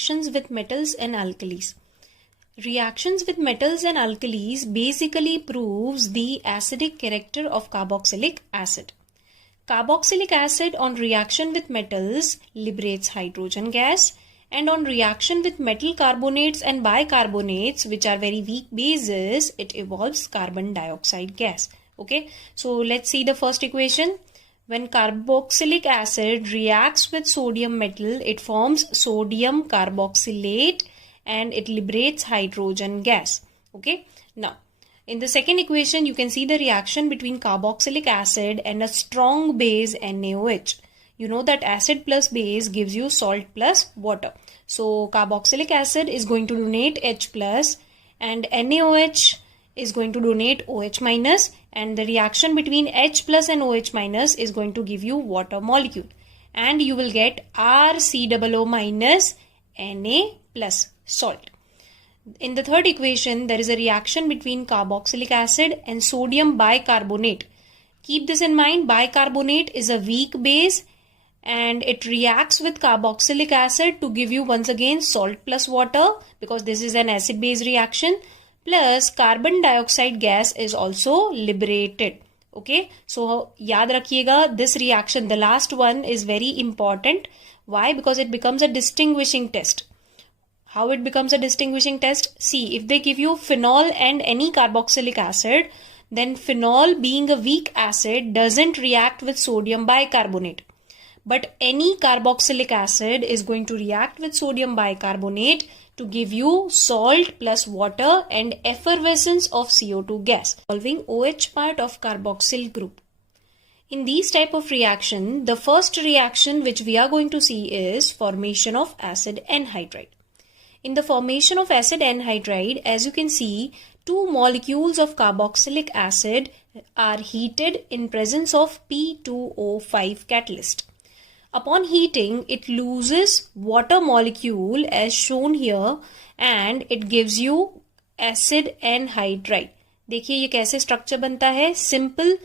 reactions with metals and alkalis. Reactions with metals and alkalis basically proves the acidic character of carboxylic acid. Carboxylic acid on reaction with metals liberates hydrogen gas, and on reaction with metal carbonates and bicarbonates, which are very weak bases, it evolves carbon dioxide gas. Okay, so let's see the first equation. When carboxylic acid reacts with sodium metal, it forms sodium carboxylate and it liberates hydrogen gas. Okay, now in the second equation, you can see the reaction between carboxylic acid and a strong base NaOH. You know that acid plus base gives you salt plus water. So carboxylic acid is going to donate H plus and NaOH is going to donate OH minus, and the reaction between H plus and OH minus is going to give you water molecule, and you will get RCOO minus Na plus salt. In the third equation, there is a reaction between carboxylic acid and sodium bicarbonate. Keep this in mind, bicarbonate is a weak base and it reacts with carboxylic acid to give you once again salt plus water, because this is an acid base reaction, plus carbon dioxide gas is also liberated. Okay, so yaad rakhiyega, this reaction, the last one, is very important. Why? Because it becomes a distinguishing test. How it becomes a distinguishing test? See, if they give you phenol and any carboxylic acid, then phenol, being a weak acid, doesn't react with sodium bicarbonate. But any carboxylic acid is going to react with sodium bicarbonate to give you salt plus water and effervescence of CO2 gas, involving OH part of carboxyl group. In these type of reaction, the first reaction which we are going to see is formation of acid anhydride. In the formation of acid anhydride, as you can see, two molecules of carboxylic acid are heated in presence of P2O5 catalyst. Upon heating, it loses water molecule as shown here and it gives you acid anhydride. देखिए ये कैसे structure बनता है. Simple,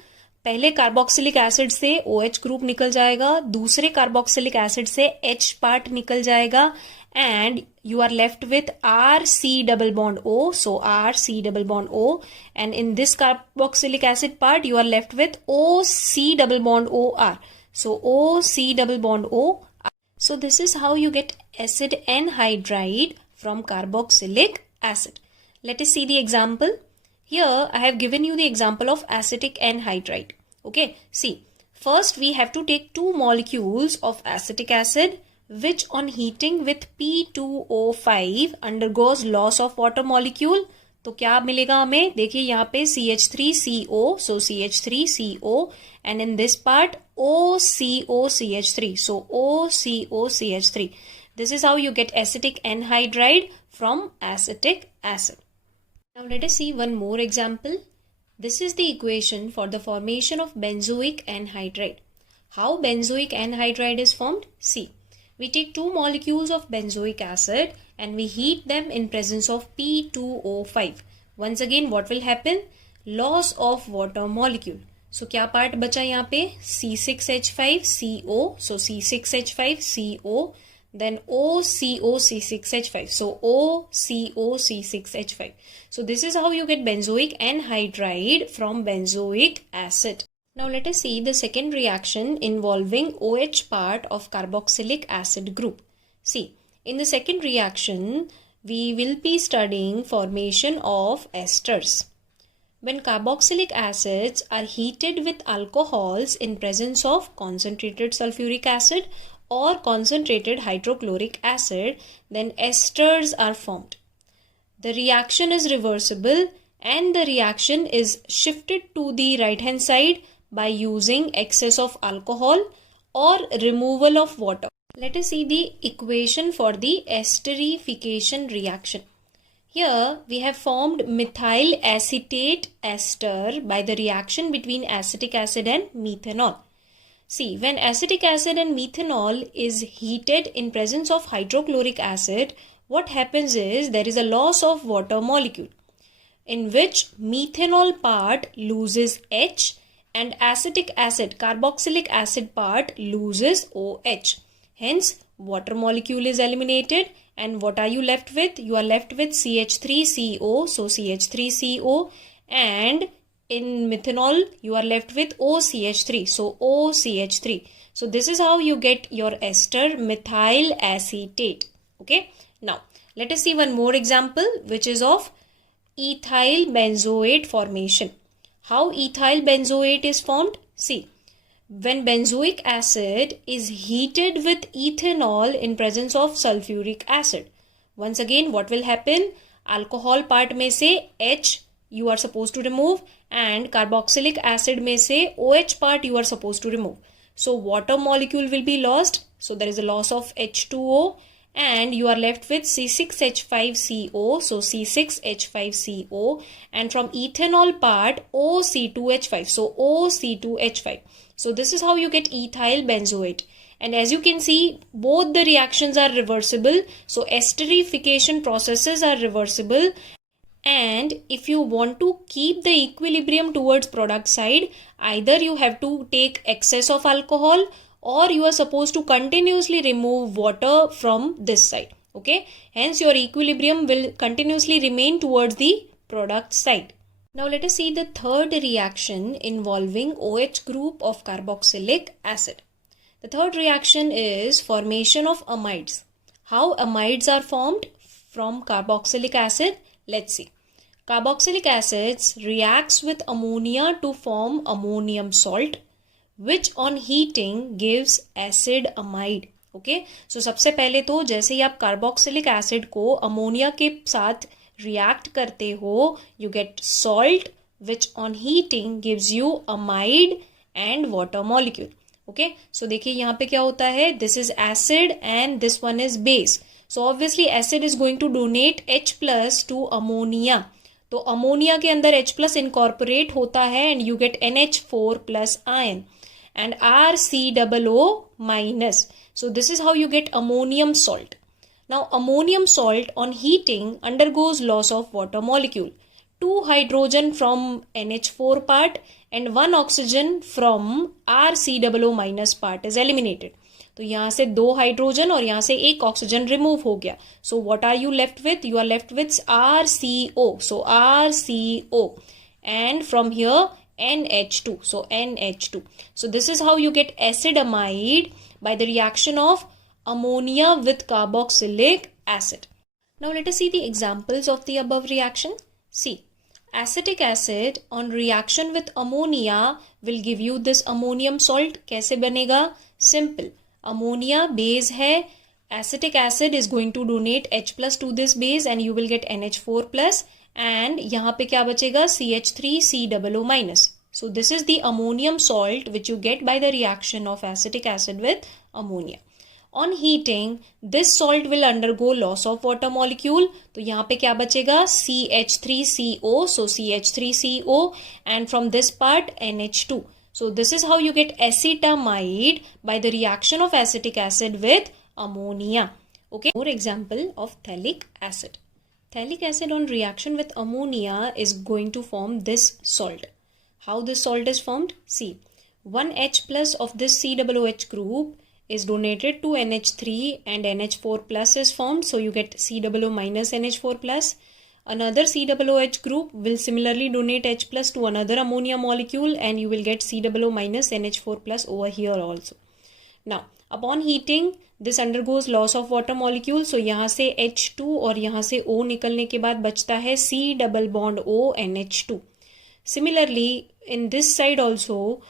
पहले carboxylic acid से OH group निकल जाएगा, दूसरे कार्बोक्सिलिक एसिड से H पार्ट निकल जाएगा, and you are left with RC double bond O. So RC double bond O, and in this carboxylic acid part you are left with OC double bond OR. So OC double bond O. So this is how you get acid anhydride from carboxylic acid. Let us see the example. Here I have given you the example of acetic anhydride. Okay, see, first we have to take two molecules of acetic acid which on heating with P2O5 undergoes loss of water molecule. तो क्या मिलेगा हमें? देखिए यहाँ पे CH3CO, so CH3CO, and in this part OCOCH3, so OCOCH3. This is how you get acetic anhydride from acetic acid. Now let us see one more example. This is the equation for the formation of benzoic anhydride. How benzoic anhydride is formed? See, we take two molecules of benzoic acid and we heat them in presence of P2O5. Once again, what will happen? Loss of water molecule. So क्या part बचा यहाँ पे? C6H5CO. So C6H5CO. Then OCOC6H5. So OCOC6H5. So this is how you get benzoic anhydride from benzoic acid. Now let us see the second reaction involving OH part of carboxylic acid group. See, in the second reaction, we will be studying formation of esters. When carboxylic acids are heated with alcohols in presence of concentrated sulfuric acid or concentrated hydrochloric acid, then esters are formed. The reaction is reversible and the reaction is shifted to the right hand side by using excess of alcohol or removal of water. Let us see the equation for the esterification reaction. Here we have formed methyl acetate ester by the reaction between acetic acid and methanol. See, when acetic acid and methanol is heated in presence of hydrochloric acid, what happens is there is a loss of water molecule in which methanol part loses H and acetic acid, carboxylic acid part loses OH. Hence, water molecule is eliminated, and what are you left with? You are left with CH3CO, so CH3CO, and in methanol you are left with OCH3, so OCH3. So this is how you get your ester methyl acetate. Okay, now let us see one more example, which is of ethyl benzoate formation. How ethyl benzoate is formed? See, when benzoic acid is heated with ethanol in presence of sulfuric acid, once again what will happen? Alcohol part में से H you are supposed to remove, and carboxylic acid में से OH part you are supposed to remove. So water molecule will be lost, so there is a loss of H2O, and you are left with C6H5CO, so C6H5CO, and from ethanol part OC2H5, so OC2H5. So this is how you get ethyl benzoate. And as you can see, both the reactions are reversible, so esterification processes are reversible. And if you want to keep the equilibrium towards product side, either you have to take excess of alcohol, or you are supposed to continuously remove water from this side. Okay, hence your equilibrium will continuously remain towards the product side. Now let us see the third reaction involving OH group of carboxylic acid. The third reaction is formation of amides. How amides are formed from carboxylic acid? Let's see. Carboxylic acids reacts with ammonia to form ammonium salt, which on heating gives acid amide. Okay, so सबसे पहले तो जैसे ही आप carboxylic acid को ammonia के साथ react करते हो, you get salt which on heating gives you amide and water molecule. Okay, so देखिए यहाँ पे क्या होता है, this is acid and this one is base. So obviously acid is going to donate H plus to ammonia. तो ammonia के अंदर H plus incorporate होता है and you get NH4 plus ion and RCOO minus. So this is how you get ammonium salt. Now ammonium salt on heating undergoes loss of water molecule. 2 hydrogen from NH4 part and 1 oxygen from RCOO minus part is eliminated. तो यहाँ से 2 hydrogen और यहाँ से 1 oxygen remove हो गया. So what are you left with? You are left with RCO. सो RCO and from here NH2. So NH2. So this is how you get acid amide by the reaction of ammonia with carboxylic acid. Now let us see the examples of the above reaction. See, acetic acid on reaction with ammonia will give you this ammonium salt. कैसे बनेगा? Simple. Ammonia base है, acetic acid is going to donate H plus to this base and you will get NH4 plus, and यहाँ पे क्या बचेगा? CH3COO minus. So this is the ammonium salt which you get by the reaction of acetic acid with ammonia. On heating, this salt will undergo loss of water molecule. तो यहाँ पे क्या बचेगा? CH3CO, so CH3CO, and from this part NH2. So this is how you get acetamide by the reaction of acetic acid with ammonia. Okay, more example of phthalic acid. Phthalic acid on reaction with ammonia is going to form this salt. How this salt is formed? See, 1 H plus of this COOH group is donated to NH3 and NH4 plus is formed. So you get COO minus NH4 plus. Another COOH group will similarly donate H plus to another ammonia molecule and you will get COO minus NH4 plus over here also. Now, upon heating, this undergoes loss of water molecule. So यहाँ से H2 और यहाँ से O निकलने के बाद बचता है C double bond O NH2. Similarly, in this side also,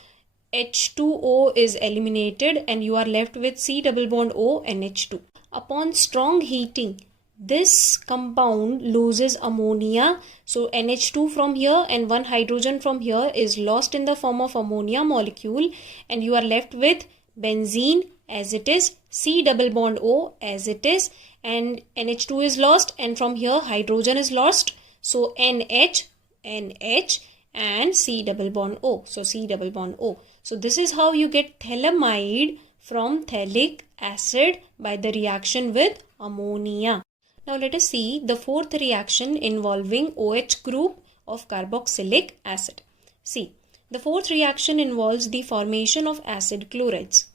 H2O is eliminated and you are left with C double bond O NH2. Upon strong heating, this compound loses ammonia. So NH2 from here and 1 hydrogen from here is lost in the form of ammonia molecule and you are left with benzene as it is, C double bond O as it is, and NH2 is lost and from here hydrogen is lost. So NH and C double bond O. So C double bond O. So this is how you get phthalimide from phthalic acid by the reaction with ammonia. Now let us see the fourth reaction involving OH group of carboxylic acid. See, the fourth reaction involves the formation of acid chlorides.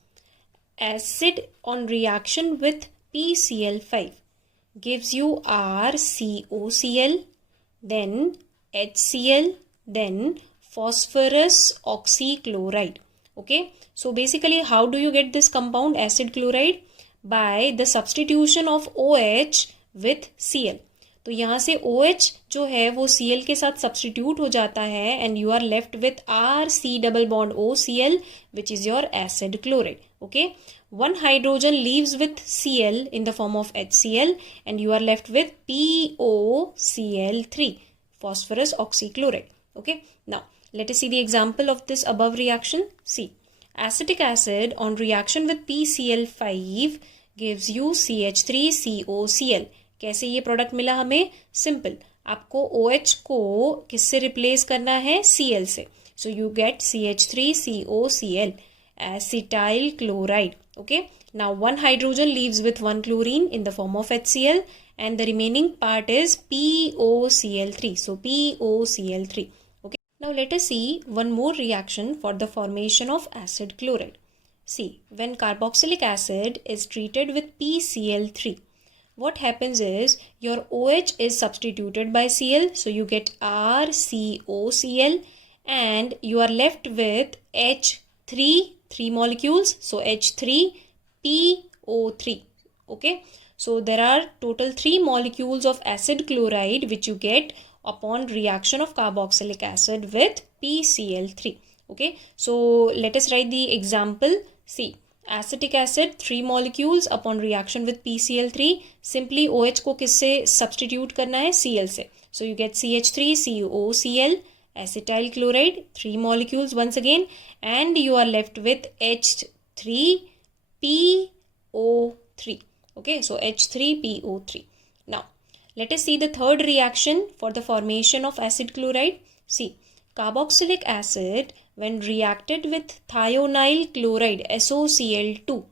acid on reaction with PCl5 gives you RCOCl, then HCl, then phosphorus oxychloride. Okay, so basically how do you get this compound acid chloride? By the substitution of OH with Cl. तो यहाँ से OH जो है वो Cl के साथ substitute हो जाता है and you are left with RC double bond OCl which is your acid chloride. Okay, one hydrogen leaves with Cl in the form of HCl and you are left with POCl3, phosphorus oxychloride. Okay, now let us see the example of this above reaction. See, acetic acid on reaction with PCl5 gives you CH3COCl. कैसे ये product मिला हमें? Simple, आपको OH को किससे replace करना है? Cl से. So you get CH3COCl, acetyl chloride. Okay, now one hydrogen leaves with one chlorine in the form of HCl and the remaining part is POCl3. So POCl3. Okay, now let us see one more reaction for the formation of acid chloride. See, when carboxylic acid is treated with PCl3, what happens is your OH is substituted by Cl, so you get RCOCl and you are left with H3, 3 molecules, so H3PO3. Okay, so there are total 3 molecules of acid chloride which you get upon reaction of carboxylic acid with PCl3. Okay, so let us write the example. See, acetic acid 3 molecules upon reaction with PCl3. Simply OH को किससे substitute करना है? Cl से. So you get CH3COCl, acetyl chloride 3 molecules once again and you are left with H3PO3. Okay, so H3PO3. Now let us see the third reaction for the formation of acid chloride. See, carboxylic acid when reacted with thionyl chloride SOCl2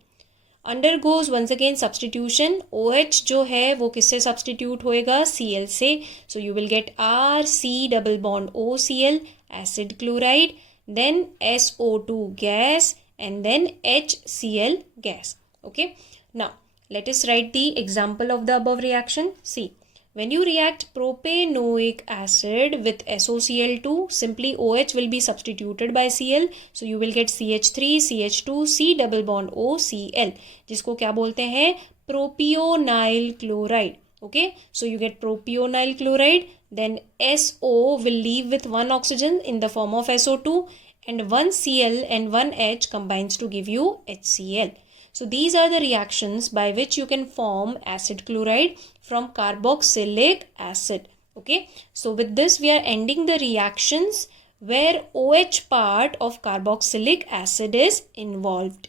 undergoes once again substitution. OH जो है वो किससे substitute होएगा? Cl से. So you will get RC double bond OCl, acid chloride, then SO2 gas and then HCl gas. Okay, now let us write the example of the above reaction. See, when you react propanoic acid with SOCl2, simply OH will be substituted by Cl. So you will get CH3, CH2, C double bond OCl, जिसको क्या बोलते हैं? Propionyl chloride. Okay, so you get propionyl chloride, then SO will leave with one oxygen in the form of SO2 and one Cl and one H combines to give you HCl. So these are the reactions by which you can form acid chloride from carboxylic acid. Okay, so with this we are ending the reactions where OH part of carboxylic acid is involved.